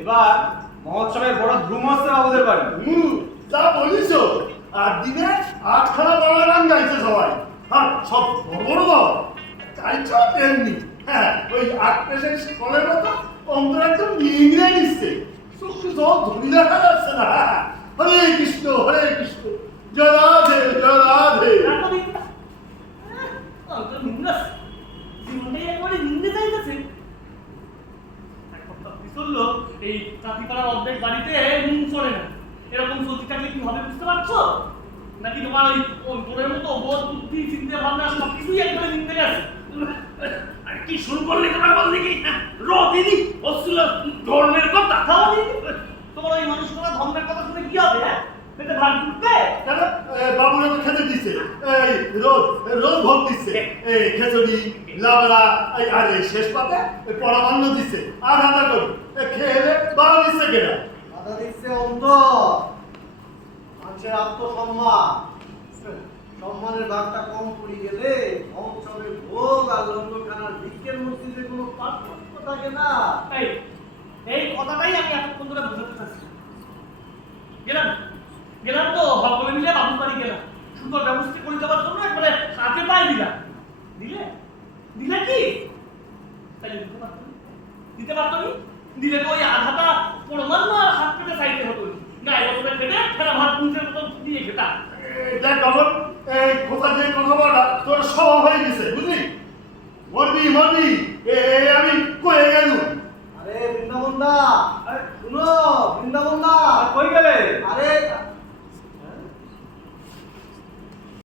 এবার মহোৎসবের বড় ধুম হচ্ছে বাবুদের বাড়ি। যা বলিস, আর দিনে 8খানা বাংলা গান গাইছে সবাই, আর সব বড় বড় দল গাইছ তেমনি। হ্যাঁ, ওই 8 পেশের স্কলের মতো অন্তর একদম ইংরে নিচ্ছে, চোখে জল ধরি দেখা যাচ্ছে না। হরে কৃষ্ণ জয় রাধে জয় রাধে। এই চাঁদিপাড়ার অর্ধেক বাড়িতে নুন চলে না, এরকম চলতে থাকলে কি হবে বুঝতে পারছো? নাকি তোমার ওই তোরের মতো বোধ বুদ্ধি চিন্তা ভাবনা সবকিছুই একবারে নিতে গেছে? আর কি শুরু করলে তোমার বলতে কি রদিনি অসুল ধর্মের কথা তাহলে তোমার ওই মানুষগুলো ধর্মের কথা শুনে কি হবে? হ্যাঁ, পেটে ভাত ঢুকবে? বাবুরা তো খেতে দিচ্ছে, এই রোজ ভোগ দিচ্ছে, এই খিচুড়ি লাবড়া, আর এই শেষ পাতে পরামান্ন দিচ্ছে, আর আধা করে খেয়ে বাবা দিচ্ছে কেনা। বাধা দিচ্ছে অন্তর, মানুষের আত্মসম্মান, সম্মানের ভাগটা কম পড়ে গেলে মহোৎসবের ভোগ আর লঙ্গরখানার ভিক্ষের মূর্তিতে কোনো পার্থক্য থাকে না। এই কথাটাই আমি এতক্ষণ ধরে বোঝাতে চাচ্ছি। গেলাম তো সকলে মিলে বাবুর বাড়ি গেলাম, সুন্দর ব্যবস্থা করে দেওয়ার জন্য একবারে হাতে পায়ে দিলাম। দিলে কি তাহলে দিতে পারতো নি? দিলে তো ওই আধাটা পড়মান্য আর হাত পেটে সাইডে হতো, গায়ে ওপরে ফেটে ফেরা ভাত পুঁজের মতো দিয়ে খেতাম। দেখ বাবন, এই খোঁচা দিয়ে কথা বলা তোর স্বভাব হয়ে গেছে, বুঝলি? মরবি আমি কয়ে গেল। আরে বৃন্দাবন দা, শুনো বৃন্দাবন দা, কই গেলে? আরে